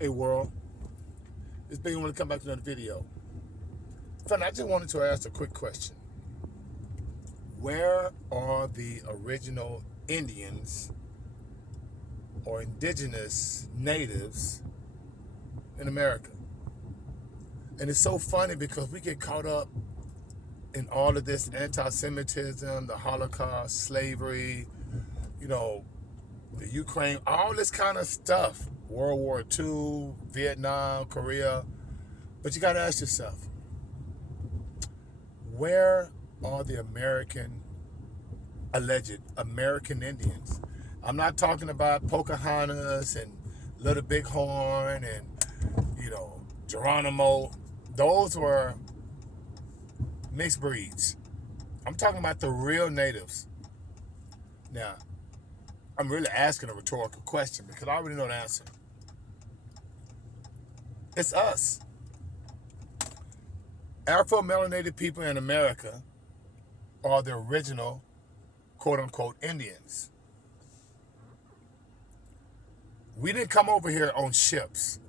Hey world, it's Big. I want to come back to another video. Fun, I just wanted to ask a quick question. Where are the original Indians or indigenous natives in America? And it's so funny because we get caught up in all of this anti-Semitism, the Holocaust, slavery, you know, the Ukraine, all this kind of stuff. World War II, Vietnam, Korea. But you got to ask yourself, where are the alleged American Indians? I'm not talking about Pocahontas and Little Bighorn and, Geronimo. Those were mixed breeds. I'm talking about the real natives. Now, I'm really asking a rhetorical question because I already know the answer. It's us. Afro-melanated people in America are the original quote-unquote Indians. We didn't come over here on ships.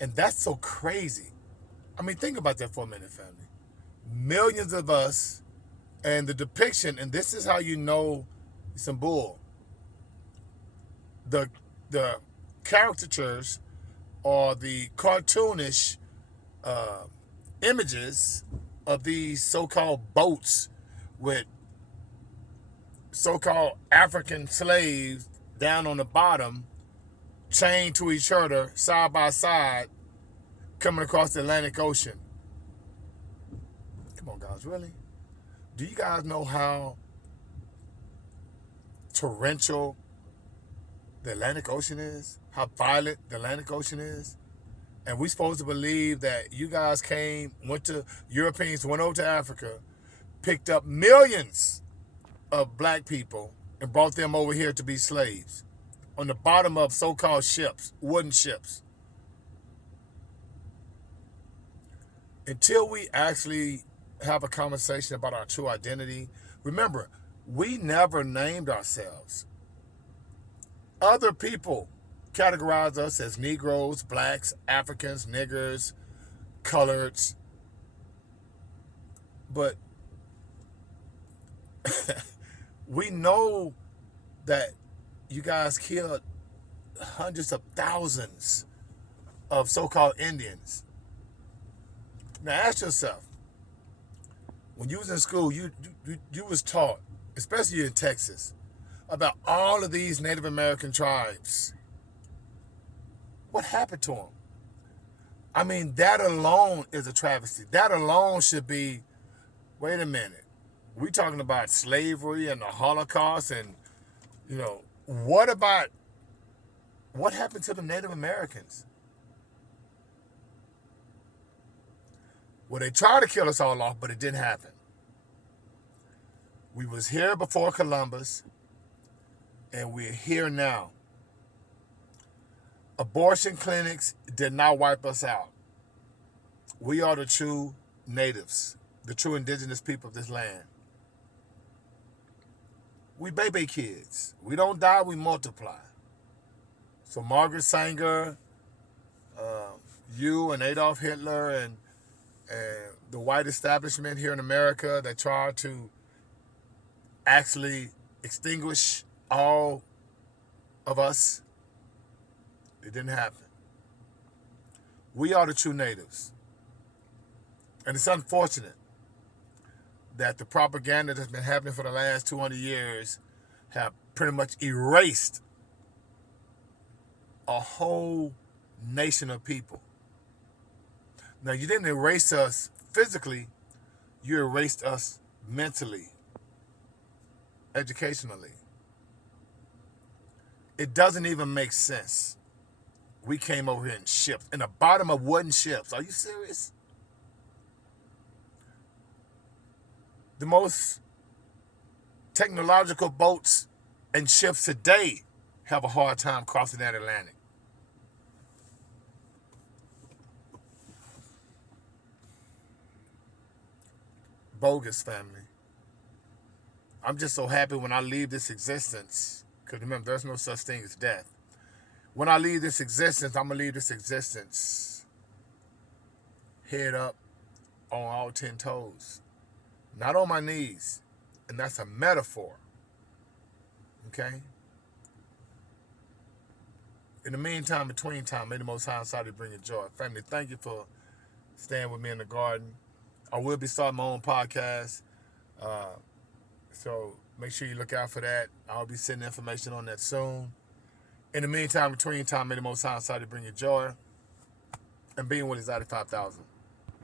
And that's so crazy. I mean, think about that for a minute, family. Millions of us, and the depiction, and this is how you know some bull. The caricatures or the cartoonish images of these so-called boats with so-called African slaves down on the bottom, chained to each other, side by side, coming across the Atlantic Ocean. Come on, guys, really? Do you guys know how torrential the Atlantic Ocean is? How violent the Atlantic Ocean is? And we supposed to believe that you guys Europeans went over to Africa, picked up millions of black people and brought them over here to be slaves on the bottom of so-called ships, wooden ships. Until we actually have a conversation about our true identity, remember, we never named ourselves. Other people categorize us as Negroes, blacks, Africans, niggers, coloreds. But we know that you guys killed hundreds of thousands of so-called Indians. Now ask yourself, when you was in school, you was taught, especially in Texas, about all of these Native American tribes. What happened to them? I mean, that alone is a travesty. That alone should be, wait a minute, we talking about slavery and the Holocaust and, what happened to the Native Americans? Well, they tried to kill us all off, but it didn't happen. We was here before Columbus, and we're here now. Abortion clinics did not wipe us out. We are the true natives, the true indigenous people of this land. We baby kids. We don't die, we multiply. So Margaret Sanger, you and Adolf Hitler and the white establishment here in America that tried to actually extinguish all of us, it didn't happen. We are the true natives. And it's unfortunate that the propaganda that's been happening for the last 200 years have pretty much erased a whole nation of people. Now, you didn't erase us physically, you erased us mentally, educationally. It doesn't even make sense. We came over here in ships, in the bottom of wooden ships. Are you serious? The most technological boats and ships today have a hard time crossing that Atlantic. Bogus, family. I'm just so happy when I leave this existence, because remember, there's no such thing as death. When I leave this existence, I'm going to leave this existence head up on all 10 toes, not on my knees. And that's a metaphor. Okay? In the meantime, between time, may the Most High inside you bring you joy. Family, thank you for staying with me in the garden. I will be starting my own podcast. So make sure you look out for that. I'll be sending information on that soon. In the meantime, between time, may the Most High inside you bring you joy. And being with is 5,000.